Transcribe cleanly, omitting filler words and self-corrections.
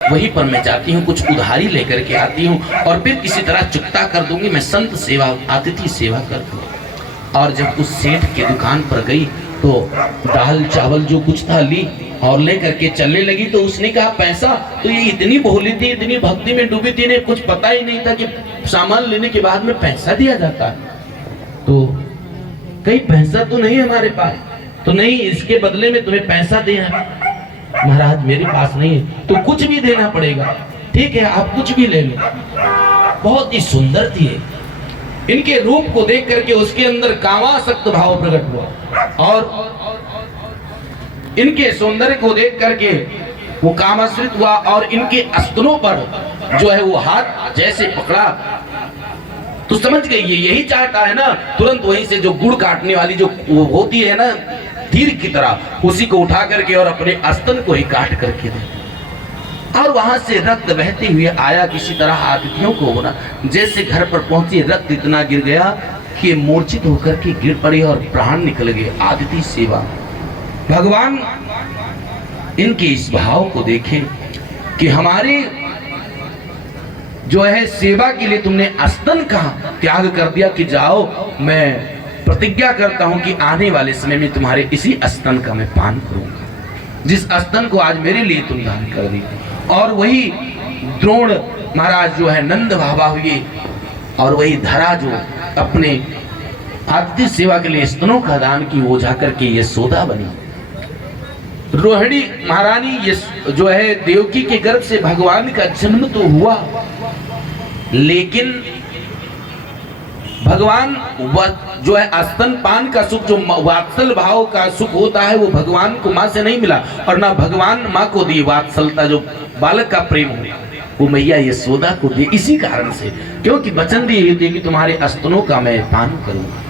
वहीं पर मैं जाती हूँ, कुछ उधारी लेकर के आती हूँ और फिर किसी तरह चुकता कर दूंगी। मैं संत सेवा, अतिथि सेवा कर दूँ। और जब उस सेठ के दुकान पर गई तो दाल चावल जो कुछ था ली और लेकर के चलने लगी। तो उसने कहा पैसा? तो ये इतनी भोली थी, इतनी भक्ति में डूबी थी, इन्हें कुछ पता ही नहीं था कि सामान लेने के बाद में पैसा दिया जाता है। तो कहीं पैसा तो नहीं हमारे पास? तो नहीं, इसके बदले में तुम्हें पैसा देना। महाराज मेरे पास नहीं है। तो कुछ भी देना पड़ेगा। ठीक है, आप कुछ भी ले लो। बहुत ही सुंदर थी। इनके रूप को देख करके उसके अंदर कामासक्त भाव प्रकट हुआ और इनके सौंदर्य को देख करके वो कामाश्रित हुआ और इनके स्तनों पर जो है वो हाथ जैसे पकड़ा तो समझ गई ये यही चाहता है ना। तुरंत वहीं से जो गुड़ काटने वाली जो होती है ना तीर की तरह, उसी को उठा करके और अपने स्तन को ही काट करके दे और वहां से रक्त बहते हुए आया। किसी तरह आतिथियों को होना, जैसे घर पर पहुंची रक्त इतना गिर गया कि मूर्छित होकर के गिर पड़ी और प्राण निकल गए। आतिथि सेवा। भगवान इनके इस भाव को देखे कि हमारे जो है सेवा के लिए तुमने स्तन का त्याग कर दिया कि जाओ, मैं प्रतिज्ञा करता हूं कि आने वाले समय में तुम्हारे इसी स्तन का मैं पान करूंगा, जिस स्तन को आज मेरे लिए तुम दान कर दी। और वही द्रोण महाराज जो है नंद बाबा हुए और वही धरा जो अपने आतिथ्य सेवा के लिए स्तनों का दान की, वो जाकर के यशोदा बनी। रोहिणी महारानी ये जो है देवकी के गर्भ से भगवान का जन्म तो हुआ, लेकिन भगवान जो है स्तनपान का सुख, जो वात्सल भाव का सुख होता है, वो भगवान को माँ से नहीं मिला और ना भगवान माँ को दी वात्सलता, जो बालक का प्रेम हो वो मैया यशोदा को दी। इसी कारण से, क्योंकि वचन दिए कि तुम्हारे स्तनों का मैं पान करूंगा।